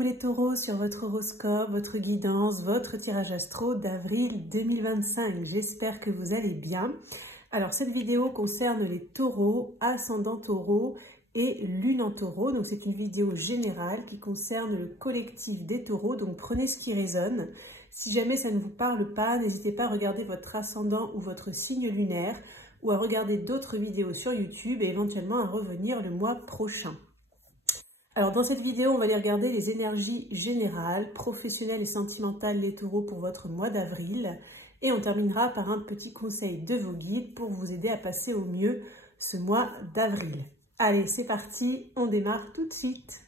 vous les taureaux sur votre horoscope, votre guidance, votre tirage astro d'avril 2025. J'espère que vous allez bien. Alors cette vidéo concerne les taureaux, ascendant taureau et lune en taureau. Donc c'est une vidéo générale qui concerne le collectif des taureaux. Donc prenez ce qui résonne. Si jamais ça ne vous parle pas, n'hésitez pas à regarder votre ascendant ou votre signe lunaire ou à regarder d'autres vidéos sur YouTube et éventuellement à revenir le mois prochain. Alors dans cette vidéo, on va aller regarder les énergies générales, professionnelles et sentimentales des taureaux pour votre mois d'avril. Et on terminera par un petit conseil de vos guides pour vous aider à passer au mieux ce mois d'avril. Allez, c'est parti, on démarre tout de suite.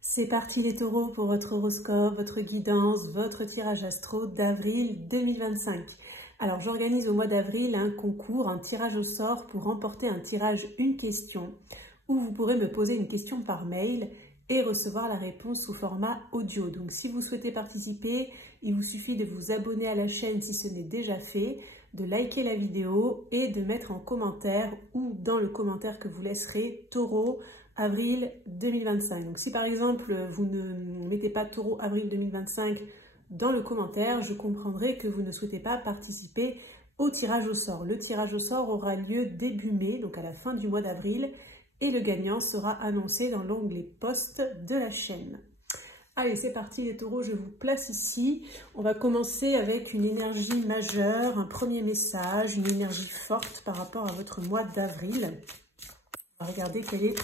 C'est parti les taureaux pour votre horoscope, votre guidance, votre tirage astro d'avril 2025. Alors j'organise au mois d'avril un concours, un tirage au sort pour remporter un tirage une question où vous pourrez me poser une question par mail et recevoir la réponse sous format audio. Donc si vous souhaitez participer, il vous suffit de vous abonner à la chaîne si ce n'est déjà fait, de liker la vidéo et de mettre en commentaire ou dans le commentaire que vous laisserez taureau avril 2025. Donc si par exemple vous ne mettez pas taureau avril 2025 dans le commentaire, je comprendrai que vous ne souhaitez pas participer au tirage au sort. Le tirage au sort aura lieu début mai, donc à la fin du mois d'avril, et le gagnant sera annoncé dans l'onglet post de la chaîne. Allez, c'est parti les taureaux, je vous place ici. On va commencer avec une énergie majeure, un premier message, une énergie forte par rapport à votre mois d'avril. On va regarder quel est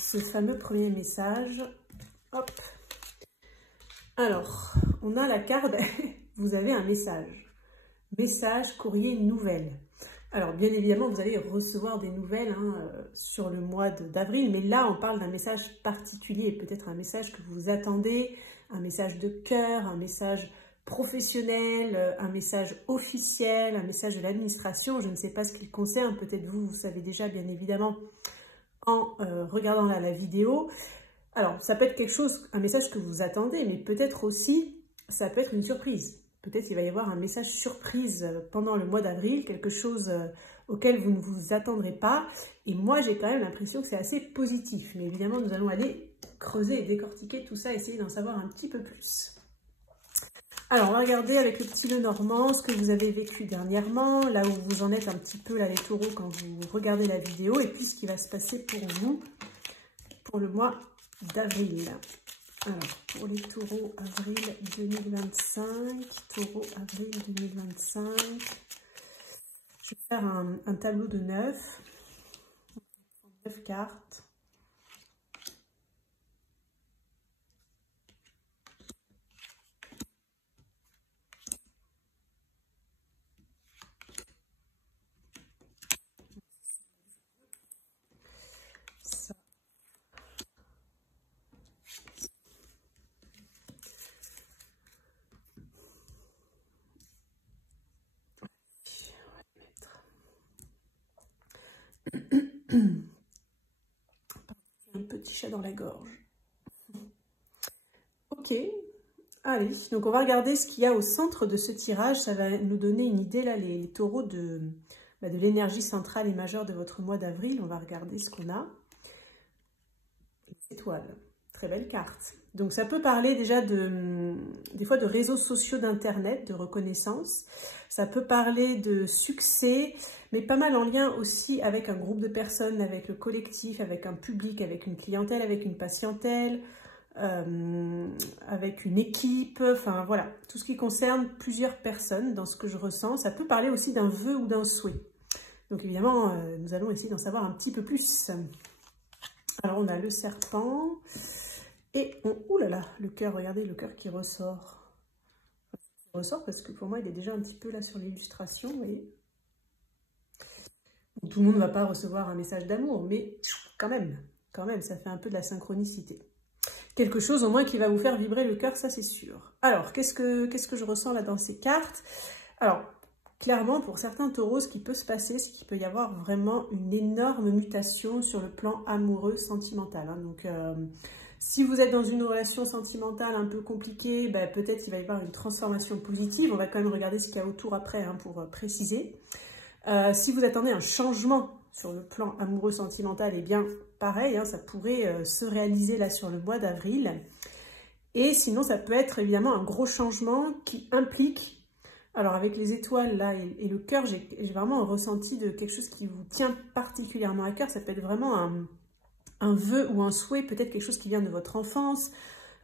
ce fameux premier message. Hop. Alors, on a la carte, vous avez un message. Message, courrier, nouvelle. Alors, bien évidemment, vous allez recevoir des nouvelles sur le mois d'avril, mais là, on parle d'un message particulier, peut-être un message que vous attendez, un message de cœur, un message professionnel, un message officiel, un message de l'administration. Je ne sais pas ce qu'il concerne, peut-être vous savez déjà, bien évidemment, en regardant là la vidéo. Alors, ça peut être quelque chose, un message que vous attendez, mais peut-être aussi, ça peut être une surprise. Peut-être qu'il va y avoir un message surprise pendant le mois d'avril, quelque chose auquel vous ne vous attendrez pas. Et moi, j'ai quand même l'impression que c'est assez positif. Mais évidemment, nous allons aller creuser et décortiquer tout ça, essayer d'en savoir un petit peu plus. Alors, on va regarder avec le petit nœud normand ce que vous avez vécu dernièrement, là où vous en êtes un petit peu, là, les taureaux, quand vous regardez la vidéo, et puis ce qui va se passer pour vous pour le mois d'avril. Alors, pour les taureaux, avril 2025, taureau, avril 2025, je vais faire un tableau de 9 cartes. Un petit chat dans la gorge. Ok, allez, donc on va regarder ce qu'il y a au centre de ce tirage. Ça va nous donner une idée, là, les taureaux de l'énergie centrale et majeure de votre mois d'avril. On va regarder ce qu'on a. Étoile, très belle carte. Donc ça peut parler déjà des fois de réseaux sociaux d'internet, de reconnaissance. Ça peut parler de succès, mais pas mal en lien aussi avec un groupe de personnes, avec le collectif, avec un public, avec une clientèle, avec une patientèle, avec une équipe. Enfin voilà, tout ce qui concerne plusieurs personnes dans ce que je ressens. Ça peut parler aussi d'un vœu ou d'un souhait. Donc évidemment, nous allons essayer d'en savoir un petit peu plus. Alors on a le serpent. Et ouh là là, le cœur, regardez le cœur qui ressort. Il ressort parce que pour moi, il est déjà un petit peu là sur l'illustration, vous voyez. Tout le monde ne va pas recevoir un message d'amour, mais quand même, ça fait un peu de la synchronicité. Quelque chose au moins qui va vous faire vibrer le cœur, ça c'est sûr. Alors, qu'est-ce que je ressens là dans ces cartes? Alors, clairement, pour certains taureaux, ce qui peut se passer, c'est qu'il peut y avoir vraiment une énorme mutation sur le plan amoureux, sentimental. Donc, si vous êtes dans une relation sentimentale un peu compliquée, peut-être qu'il va y avoir une transformation positive. On va quand même regarder ce qu'il y a autour après pour préciser. Si vous attendez un changement sur le plan amoureux sentimental, eh bien, pareil, hein, ça pourrait se réaliser là sur le mois d'avril. Et sinon, ça peut être évidemment un gros changement qui implique, alors avec les étoiles là et le cœur, j'ai vraiment un ressenti de quelque chose qui vous tient particulièrement à cœur. Ça peut être vraiment un vœu ou un souhait, peut-être quelque chose qui vient de votre enfance.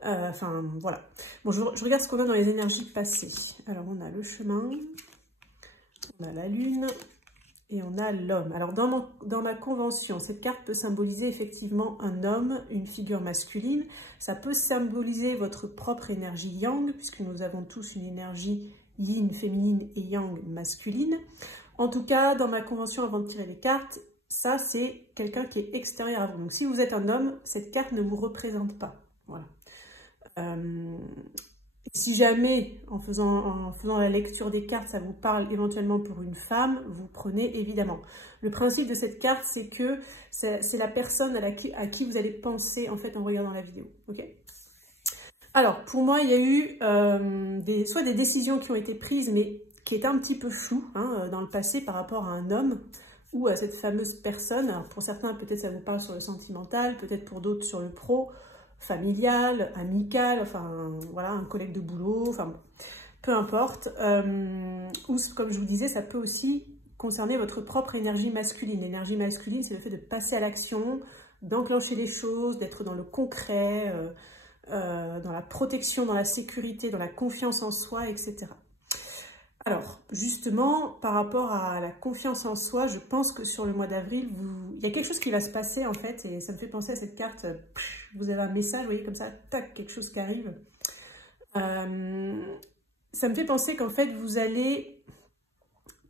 Enfin, voilà. Bon, je regarde ce qu'on a dans les énergies passées. Alors, on a le chemin, on a la lune et on a l'homme. Alors, dans ma convention, cette carte peut symboliser effectivement un homme, une figure masculine. Ça peut symboliser votre propre énergie yang, puisque nous avons tous une énergie yin féminine et yang masculine. En tout cas, dans ma convention, avant de tirer les cartes, ça, c'est quelqu'un qui est extérieur à vous. Donc, si vous êtes un homme, cette carte ne vous représente pas. Voilà. Si jamais, en faisant la lecture des cartes, ça vous parle éventuellement pour une femme, vous prenez évidemment. Le principe de cette carte, c'est que c'est la personne à qui vous allez penser en fait en regardant la vidéo. Okay. Alors, pour moi, il y a eu soit des décisions qui ont été prises, mais qui étaient un petit peu floues hein, dans le passé par rapport à un homme ou à cette fameuse personne. Alors, pour certains, peut-être ça vous parle sur le sentimental, peut-être pour d'autres sur le pro, familial, amical, enfin voilà, un collègue de boulot, enfin peu importe. Ou comme je vous disais, ça peut aussi concerner votre propre énergie masculine. L'énergie masculine, c'est le fait de passer à l'action, d'enclencher les choses, d'être dans le concret, dans la protection, dans la sécurité, dans la confiance en soi, etc. Alors, justement, par rapport à la confiance en soi, je pense que sur le mois d'avril, il y a quelque chose qui va se passer, en fait, et ça me fait penser à cette carte, vous avez un message, vous voyez, comme ça, tac, quelque chose qui arrive. Ça me fait penser qu'en fait, vous allez,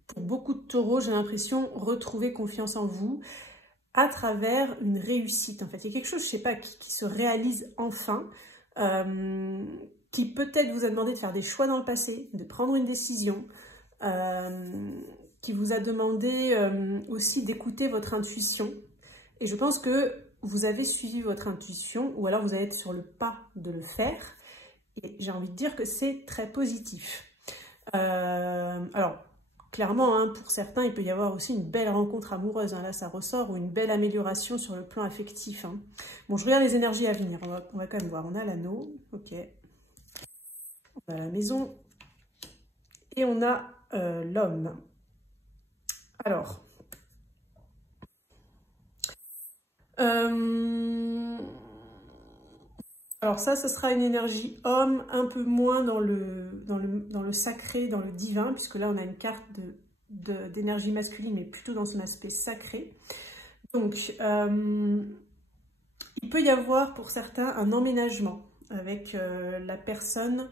pour beaucoup de taureaux, j'ai l'impression, retrouver confiance en vous à travers une réussite, en fait. Il y a quelque chose, je ne sais pas, qui se réalise enfin, qui peut-être vous a demandé de faire des choix dans le passé, de prendre une décision, qui vous a demandé aussi d'écouter votre intuition. Et je pense que vous avez suivi votre intuition, ou alors vous allez être sur le pas de le faire. Et j'ai envie de dire que c'est très positif. Alors, clairement, hein, pour certains, il peut y avoir aussi une belle rencontre amoureuse. Hein, là, ça ressort, ou une belle amélioration sur le plan affectif. Hein. Bon, je regarde les énergies à venir. On va quand même voir. On a l'anneau, ok. On a la maison et on a l'homme. Alors, ça, ce sera une énergie homme, un peu moins dans le sacré, dans le divin, puisque là, on a une carte d'énergie masculine, mais plutôt dans son aspect sacré. Donc, il peut y avoir pour certains un emménagement avec la personne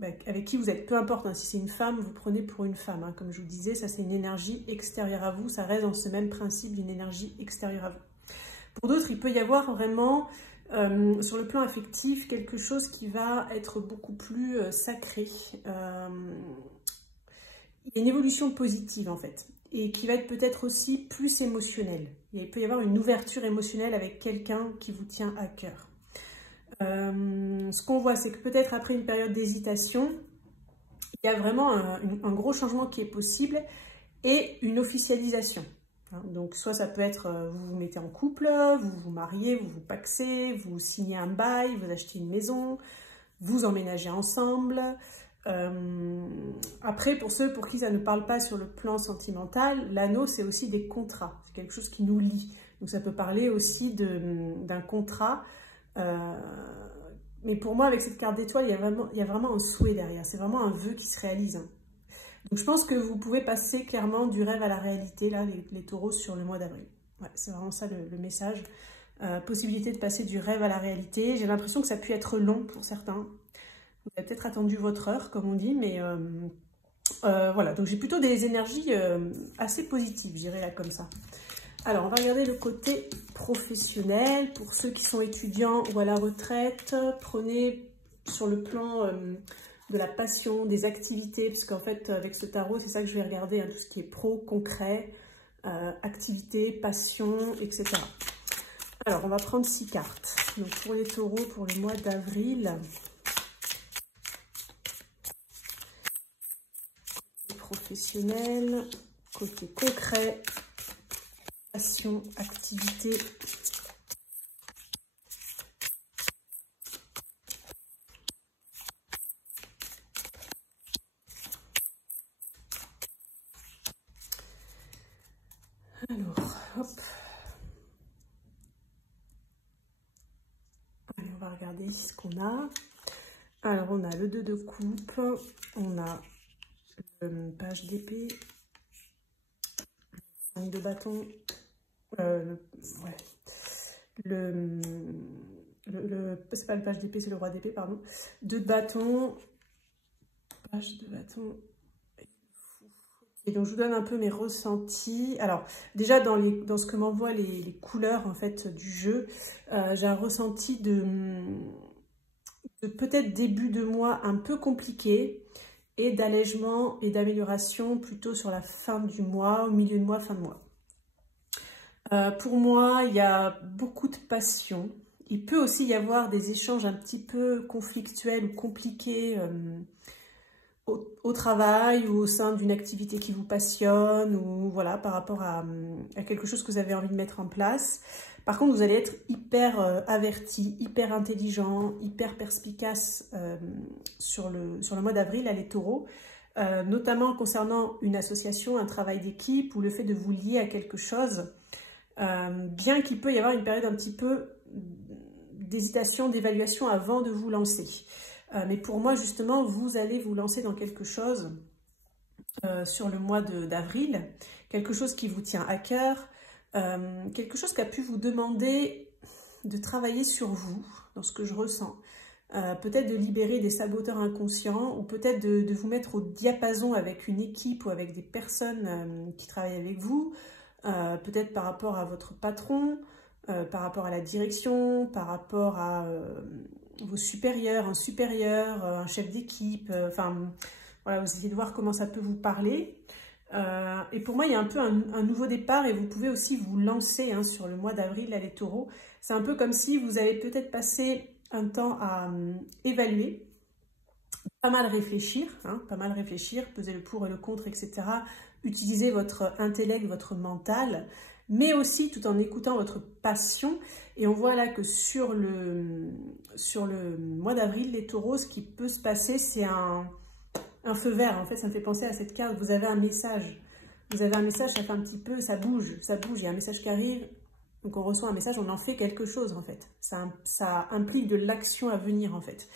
avec qui vous êtes, peu importe, hein, si c'est une femme, vous prenez pour une femme, hein, comme je vous disais, ça c'est une énergie extérieure à vous, ça reste dans ce même principe d'une énergie extérieure à vous. Pour d'autres, il peut y avoir vraiment, sur le plan affectif, quelque chose qui va être beaucoup plus sacré. Il y a une évolution positive en fait, et qui va être peut-être aussi plus émotionnelle. Il peut y avoir une ouverture émotionnelle avec quelqu'un qui vous tient à cœur. Ce qu'on voit, c'est que peut-être après une période d'hésitation, il y a vraiment un gros changement qui est possible et une officialisation. Donc soit ça peut être, vous vous mettez en couple, vous vous mariez, vous vous pacsez, vous signez un bail, vous achetez une maison, vous emménagez ensemble. Après, pour ceux pour qui ça ne parle pas sur le plan sentimental, l'anneau c'est aussi des contrats, c'est quelque chose qui nous lie. Donc ça peut parler aussi d'un contrat. Mais pour moi, avec cette carte d'étoile, il y a vraiment un souhait derrière. C'est vraiment un vœu qui se réalise. Hein. Donc, je pense que vous pouvez passer clairement du rêve à la réalité, là, les taureaux, sur le mois d'avril. Ouais, c'est vraiment ça le message. Possibilité de passer du rêve à la réalité. J'ai l'impression que ça peut être long pour certains. Vous avez peut-être attendu votre heure, comme on dit, mais voilà. Donc, j'ai plutôt des énergies assez positives, je dirais là, comme ça. Alors, on va regarder le côté professionnel. Pour ceux qui sont étudiants ou à la retraite, prenez sur le plan de la passion, des activités, parce qu'en fait, avec ce tarot, c'est ça que je vais regarder, hein, tout ce qui est pro, concret, activité, passion, etc. Alors, on va prendre 6 cartes. Donc, pour les taureaux, pour le mois d'avril, professionnel. côté concret, passion, activité. Alors, hop. Allez, on va regarder ce qu'on a. Alors, on a le 2 de coupe, on a le page d'épée, le 5 de bâton, ouais, c'est pas le page d'épée, c'est le roi d'épée, pardon. 2 de bâton, page de bâton. Et donc, je vous donne un peu mes ressentis. Alors, déjà, dans ce que m'envoient les couleurs, en fait, du jeu, j'ai un ressenti de peut-être début de mois un peu compliqué et d'allègement et d'amélioration plutôt sur la fin du mois, au milieu de mois, fin de mois. Pour moi, il y a beaucoup de passion. Il peut aussi y avoir des échanges un petit peu conflictuels ou compliqués au travail ou au sein d'une activité qui vous passionne ou voilà, par rapport à quelque chose que vous avez envie de mettre en place. Par contre, vous allez être hyper averti, hyper intelligent, hyper perspicace sur le mois d'avril, les taureaux, notamment concernant une association, un travail d'équipe ou le fait de vous lier à quelque chose, bien qu'il peut y avoir une période un petit peu d'hésitation, d'évaluation avant de vous lancer. Mais pour moi, justement, vous allez vous lancer dans quelque chose sur le mois d'avril, quelque chose qui vous tient à cœur, quelque chose qui a pu vous demander de travailler sur vous, dans ce que je ressens. Peut-être de libérer des saboteurs inconscients ou peut-être de vous mettre au diapason avec une équipe ou avec des personnes qui travaillent avec vous, peut-être par rapport à votre patron, par rapport à la direction, par rapport à vos supérieurs, un chef d'équipe, enfin voilà, vous essayez de voir comment ça peut vous parler. Et pour moi, il y a un peu un nouveau départ et vous pouvez aussi vous lancer sur le mois d'avril, les taureaux. C'est un peu comme si vous avez peut-être passé un temps à évaluer, pas mal réfléchir, peser le pour et le contre, etc. Utiliser votre intellect, votre mental, mais aussi tout en écoutant votre passion. Et on voit là que sur le mois d'avril, les taureaux, ce qui peut se passer, c'est un feu vert. En fait, ça me fait penser à cette carte. Vous avez un message. Vous avez un message, ça fait un petit peu, ça bouge. Il y a un message qui arrive. Donc, on reçoit un message, on en fait quelque chose, en fait. Ça implique de l'action à venir, en fait.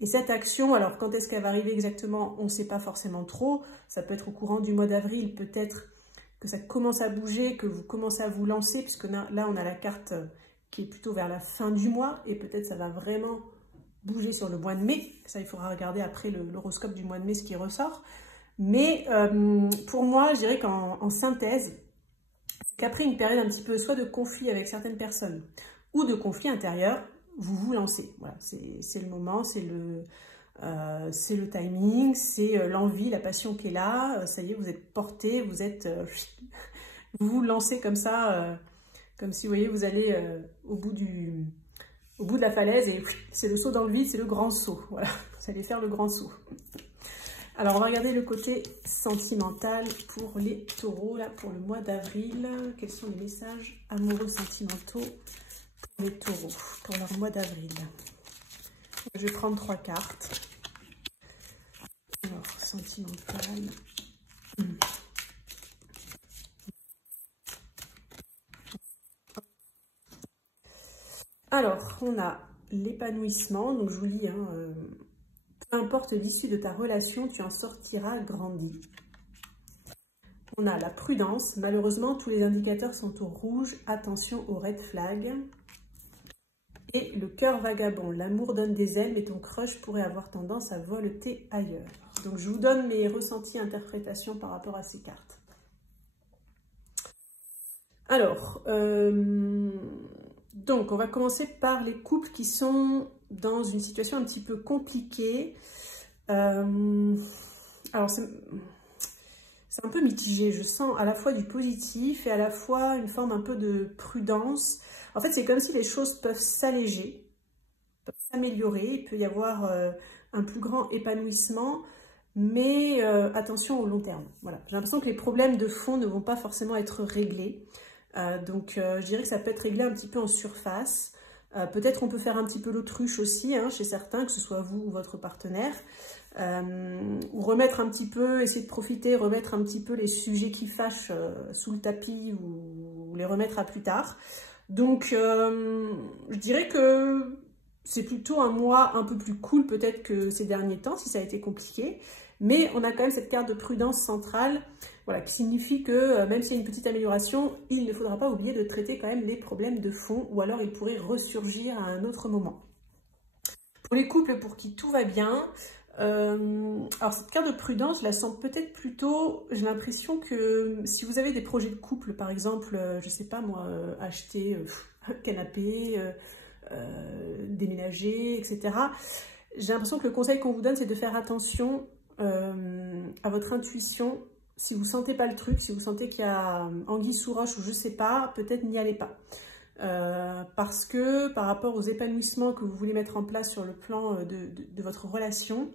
Et cette action, alors, quand est-ce qu'elle va arriver exactement? On ne sait pas forcément trop. Ça peut être au courant du mois d'avril, peut-être que ça commence à bouger, que vous commencez à vous lancer, puisque là, on a la carte qui est plutôt vers la fin du mois, et peut-être ça va vraiment bouger sur le mois de mai. Ça, il faudra regarder après l'horoscope du mois de mai, ce qui ressort. Mais pour moi, je dirais qu'en synthèse, c'est qu'après une période un petit peu soit de conflit avec certaines personnes ou de conflit intérieur, vous vous lancez. Voilà, c'est le moment, c'est le timing, c'est l'envie, la passion qui est là. Ça y est, vous êtes porté, vous vous lancez comme ça, comme si, vous voyez, vous allez au bout de la falaise et c'est le saut dans le vide, c'est le grand saut. Voilà, vous allez faire le grand saut. Alors, on va regarder le côté sentimental pour les taureaux, là, pour le mois d'avril. Quels sont les messages amoureux sentimentaux pour les taureaux, pour leur mois d'avril? Je vais prendre 3 cartes. Alors, sentimental. Alors, on a l'épanouissement. Donc, je vous lis, peu importe l'issue de ta relation, tu en sortiras grandi. On a la prudence. Malheureusement, tous les indicateurs sont au rouge. Attention aux red flags. Et le cœur vagabond. L'amour donne des ailes, mais ton crush pourrait avoir tendance à voleter ailleurs. Donc, je vous donne mes ressentis, interprétations par rapport à ces cartes. Alors, donc, on va commencer par les couples qui sont dans une situation un petit peu compliquée. Alors, c'est un peu mitigé. Je sens à la fois du positif et à la fois une forme un peu de prudence. En fait, c'est comme si les choses peuvent s'alléger, peuvent s'améliorer. Il peut y avoir un plus grand épanouissement. mais attention au long terme. Voilà. J'ai l'impression que les problèmes de fond ne vont pas forcément être réglés. Donc je dirais que ça peut être réglé un petit peu en surface. Peut-être on peut faire un petit peu l'autruche aussi, hein, chez certains, que ce soit vous ou votre partenaire. Ou remettre un petit peu, essayer de profiter, remettre un petit peu les sujets qui fâchent sous le tapis ou les remettre à plus tard. Donc je dirais que c'est plutôt un mois un peu plus cool peut-être que ces derniers temps, si ça a été compliqué. Mais on a quand même cette carte de prudence centrale, voilà, qui signifie que même s'il y a une petite amélioration, il ne faudra pas oublier de traiter quand même les problèmes de fond, ou alors ils pourraient ressurgir à un autre moment. Pour les couples pour qui tout va bien, alors cette carte de prudence, je la sens peut-être plutôt, j'ai l'impression que si vous avez des projets de couple, par exemple, je sais pas moi, acheter un canapé, déménager, etc. J'ai l'impression que le conseil qu'on vous donne, c'est de faire attention à votre intuition. Si vous sentez pas le truc, si vous sentez qu'il y a anguille sous roche ou je sais pas, peut-être n'y allez pas. Parce que par rapport aux épanouissements que vous voulez mettre en place sur le plan de votre relation,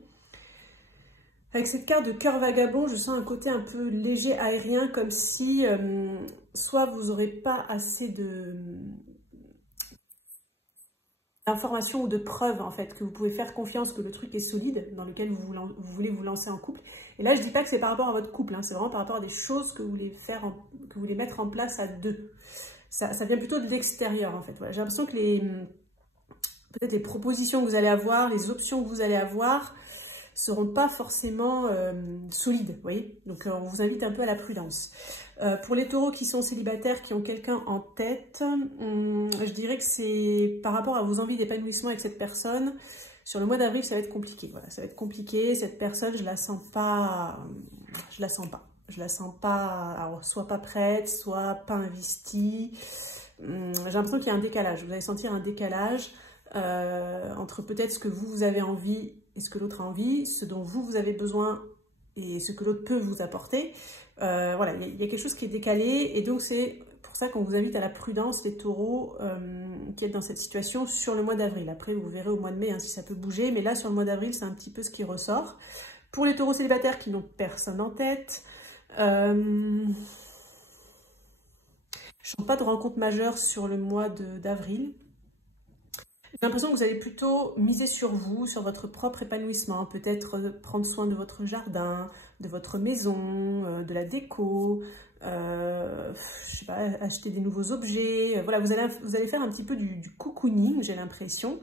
avec cette carte de cœur vagabond, je sens un côté un peu léger, aérien, comme si soit vous n'aurez pas assez d'informations ou de preuves en fait, que vous pouvez faire confiance que le truc est solide, dans lequel vous voulez vous lancer en couple. Et là, je ne dis pas que c'est par rapport à votre couple, hein, c'est vraiment par rapport à des choses que vous voulez faire, que vous voulez mettre en place à deux. Ça vient plutôt de l'extérieur en fait. Voilà, j'ai l'impression que peut-être les propositions que vous allez avoir, les options que vous allez avoir, seront pas forcément solides, vous voyez. Donc on vous invite un peu à la prudence. Pour les taureaux qui sont célibataires, qui ont quelqu'un en tête, je dirais que c'est par rapport à vos envies d'épanouissement avec cette personne. Sur le mois d'avril, ça va être compliqué. Voilà, ça va être compliqué. Cette personne, je la sens pas. Je la sens pas. Je la sens pas. Alors, soit pas prête, soit pas investie. J'ai l'impression qu'il y a un décalage. Vous allez sentir un décalage entre peut-être ce que vous avez envie et ce que l'autre a envie, ce dont vous avez besoin et ce que l'autre peut vous apporter. Voilà, il y a quelque chose qui est décalé et donc c'est pour ça qu'on vous invite à la prudence, les taureaux qui êtes dans cette situation sur le mois d'avril. Après, vous verrez au mois de mai hein, si ça peut bouger, mais là sur le mois d'avril, c'est un petit peu ce qui ressort. Pour les taureaux célibataires qui n'ont personne en tête, je ne sens pas de rencontre majeure sur le mois d'avril. J'ai l'impression que vous allez plutôt miser sur vous, sur votre propre épanouissement, peut-être prendre soin de votre jardin, de votre maison, de la déco, je sais pas, acheter des nouveaux objets. Voilà, vous allez faire un petit peu du cocooning, j'ai l'impression.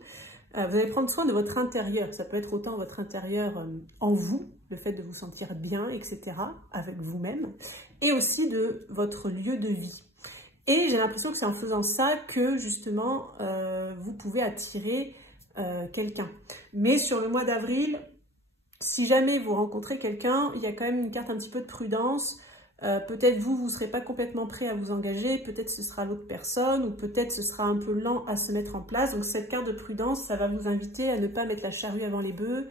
Vous allez prendre soin de votre intérieur. Ça peut être autant votre intérieur en vous, le fait de vous sentir bien, etc., avec vous-même, et aussi de votre lieu de vie. Et j'ai l'impression que c'est en faisant ça que, justement, vous pouvez attirer quelqu'un. Mais sur le mois d'avril, si jamais vous rencontrez quelqu'un, il y a quand même une carte un petit peu de prudence. Peut-être vous ne serez pas complètement prêt à vous engager, peut-être ce sera l'autre personne, ou peut-être ce sera un peu lent à se mettre en place. Donc cette carte de prudence, ça va vous inviter à ne pas mettre la charrue avant les bœufs,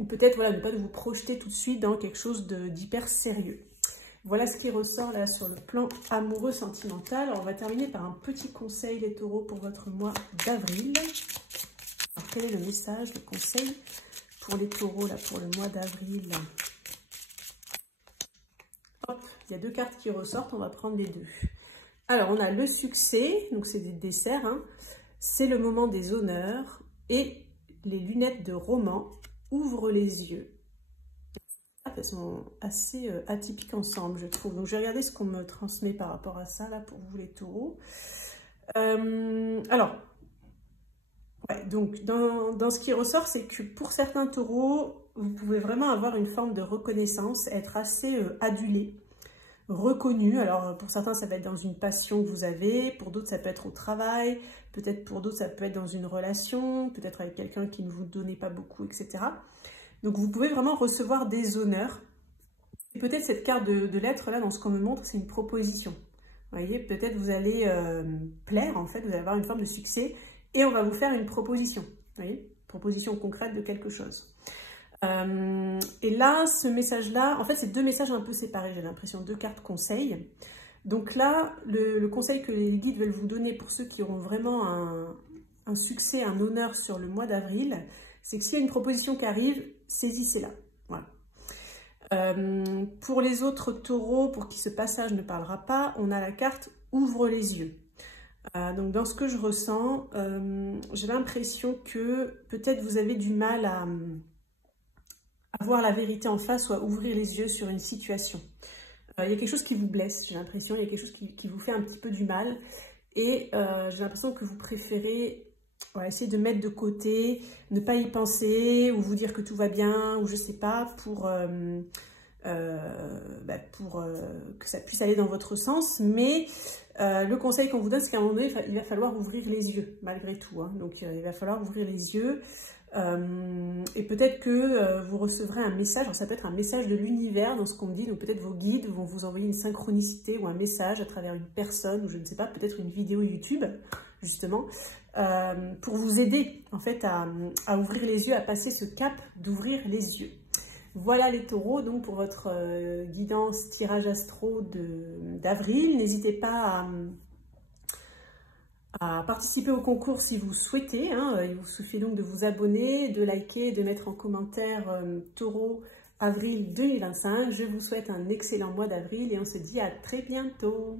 ou peut-être voilà, ne pas vous projeter tout de suite dans quelque chose d'hyper sérieux. Voilà ce qui ressort là sur le plan amoureux sentimental. Alors, on va terminer par un petit conseil, les taureaux, pour votre mois d'avril. Alors, quel est le message, le conseil pour les taureaux là pour le mois d'avril? Hop, il y a deux cartes qui ressortent, on va prendre les deux. Alors, on a le succès, donc c'est des desserts, hein. C'est le moment des honneurs et les lunettes de roman ouvrent les yeux. Elles sont assez atypiques ensemble, je trouve. Donc, je vais regarder ce qu'on me transmet par rapport à ça, là, pour vous, les taureaux. Alors, ouais, donc, dans ce qui ressort, c'est que pour certains taureaux, vous pouvez vraiment avoir une forme de reconnaissance, être assez adulé, reconnu. Alors, pour certains, ça va être dans une passion que vous avez. Pour d'autres, ça peut être au travail. Peut-être pour d'autres, ça peut être dans une relation. Peut-être avec quelqu'un qui ne vous donnait pas beaucoup, etc. Donc, vous pouvez vraiment recevoir des honneurs. Et peut-être cette carte de lettres, là, dans ce qu'on me montre, c'est une proposition. Vous voyez, peut-être vous allez plaire, en fait, vous allez avoir une forme de succès et on va vous faire une proposition. Vous voyez, proposition concrète de quelque chose. Et là, ce message-là, en fait, c'est deux messages un peu séparés, j'ai l'impression, deux cartes conseils. Donc là, le conseil que les guides veulent vous donner pour ceux qui auront vraiment un succès, un honneur sur le mois d'avril, c'est que s'il y a une proposition qui arrive, saisissez-la. Voilà. Pour les autres taureaux, pour qui ce passage ne parlera pas, on a la carte « Ouvre les yeux ». Donc dans ce que je ressens, j'ai l'impression que peut-être vous avez du mal à voir la vérité en face ou à ouvrir les yeux sur une situation. Il y a quelque chose qui vous blesse, j'ai l'impression, il y a quelque chose qui vous fait un petit peu du mal. Et j'ai l'impression que vous préférez essayer de mettre de côté, ne pas y penser, ou vous dire que tout va bien, ou je sais pas, pour que ça puisse aller dans votre sens. Mais le conseil qu'on vous donne, c'est qu'à un moment donné, il va falloir ouvrir les yeux, malgré tout. Hein. Donc il va falloir ouvrir les yeux. Et peut-être que vous recevrez un message, alors ça peut être un message de l'univers dans ce qu'on me dit, donc peut-être vos guides vont vous envoyer une synchronicité ou un message à travers une personne, ou je ne sais pas, peut-être une vidéo YouTube, justement, pour vous aider en fait à ouvrir les yeux, à passer ce cap d'ouvrir les yeux. Voilà les taureaux, donc pour votre guidance tirage astro d'avril. N'hésitez pas à participer au concours si vous souhaitez. Hein. Il vous suffit donc de vous abonner, de liker, de mettre en commentaire Taureau avril 2025. Je vous souhaite un excellent mois d'avril et on se dit à très bientôt.